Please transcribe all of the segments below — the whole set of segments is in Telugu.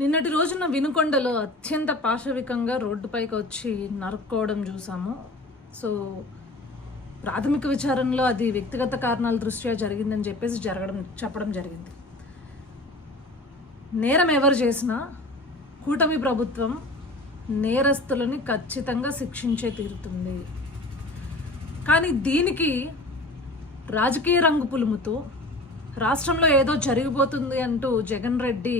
నిన్నటి రోజున వినుకొండలో అత్యంత పాశవికంగా రోడ్డుపైకి వచ్చి నరుక్కోవడం చూసాము. సో ప్రాథమిక విచారణలో అది వ్యక్తిగత కారణాల దృష్ట్యా జరిగిందని చెప్పడం జరిగింది. నేరం ఎవరు చేసినా కూటమి ప్రభుత్వం నేరస్తులని ఖచ్చితంగా శిక్షించే తీరుతుంది. కానీ దీనికి రాజకీయ రంగు పులుముతూ రాష్ట్రంలో ఏదో జరిగిపోతుంది అంటూ జగన్ రెడ్డి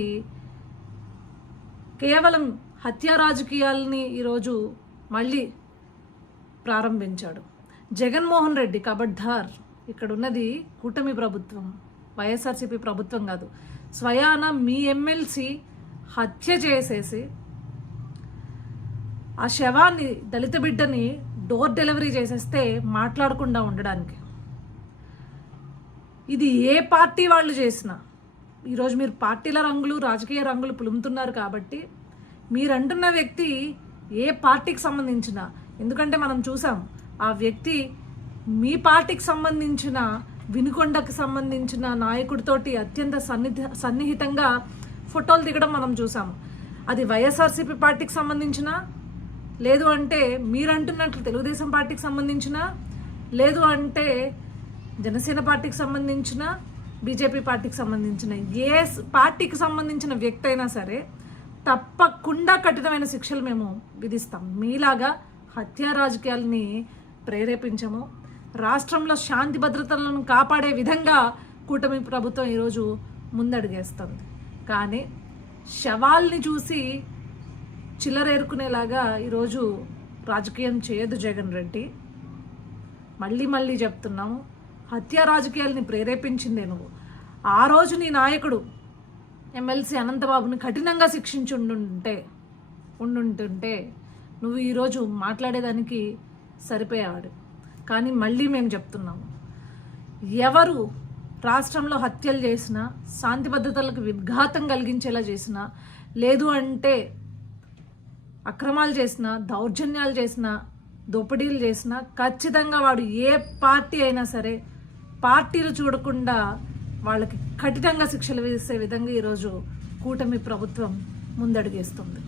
కేవలం హత్యా రాజకీయాలని ఈరోజు మళ్ళీ ప్రారంభించాడు. జగన్మోహన్ రెడ్డి కబడ్దార్, ఇక్కడ ఉన్నది కూటమి ప్రభుత్వం, వైఎస్ఆర్సీపీ ప్రభుత్వం కాదు. స్వయాన మీ ఎమ్మెల్సీ హత్య చేసేసి ఆ శవాన్ని, దళిత బిడ్డని డోర్ డెలివరీ చేసేస్తే మాట్లాడకుండా ఉండడానికి. ఇది ఏ పార్టీ వాళ్ళు చేసినా, ఈరోజు మీరు పార్టీల రంగులు, రాజకీయ రంగులు పులుముతున్నారు కాబట్టి మీరు అంటున్న వ్యక్తి ఏ పార్టీకి సంబంధించిన, ఎందుకంటే మనం చూసాం ఆ వ్యక్తి మీ పార్టీకి సంబంధించిన, వినుకొండకు సంబంధించిన నాయకుడితోటి అత్యంత సన్నిహితంగా ఫోటోలు దిగడం మనం చూసాము. అది వైఎస్ఆర్సీపీ పార్టీకి సంబంధించిన, లేదు అంటే మీరు అంటున్నట్లు తెలుగుదేశం పార్టీకి సంబంధించిన, లేదు అంటే జనసేన పార్టీకి సంబంధించిన, బీజేపీ పార్టీకి సంబంధించిన, ఏ పార్టీకి సంబంధించిన వ్యక్తి అయినా సరే తప్పకుండా కఠినమైన శిక్షలు మేము విధిస్తాం. మీలాగా హత్యా రాజకీయాలని ప్రేరేపించము. రాష్ట్రంలో శాంతి భద్రతలను కాపాడే విధంగా కూటమి ప్రభుత్వం ఈరోజు ముందడుగేస్తుంది. కానీ శవాల్ని చూసి చిల్లరేరుకునేలాగా ఈరోజు రాజకీయం చేయదు జగన్ రెడ్డి. మళ్ళీ చెప్తున్నాము, హత్యా రాజకీయాలని ప్రేరేపించిందే నువ్వు. ఆ రోజు నీ నాయకుడు ఎమ్మెల్సీ అనంతబాబుని కఠినంగా శిక్షించి ఉండుంటుంటే నువ్వు ఈరోజు మాట్లాడేదానికి సరిపోయేవాడు. కానీ మళ్ళీ మేము చెప్తున్నాము, ఎవరు రాష్ట్రంలో హత్యలు చేసినా, శాంతి భద్రతలకు విఘాతం కలిగించేలా చేసినా, లేదు అంటే అక్రమాలు చేసినా, దౌర్జన్యాలు చేసినా, దోపిడీలు చేసినా ఖచ్చితంగా వాడు ఏ పార్టీ అయినా సరే పార్టీలు చూడకుండా వాళ్ళకి కఠినంగా శిక్షలు వేసే విధంగా ఈరోజు కూటమి ప్రభుత్వం ముందడుగేస్తుంది.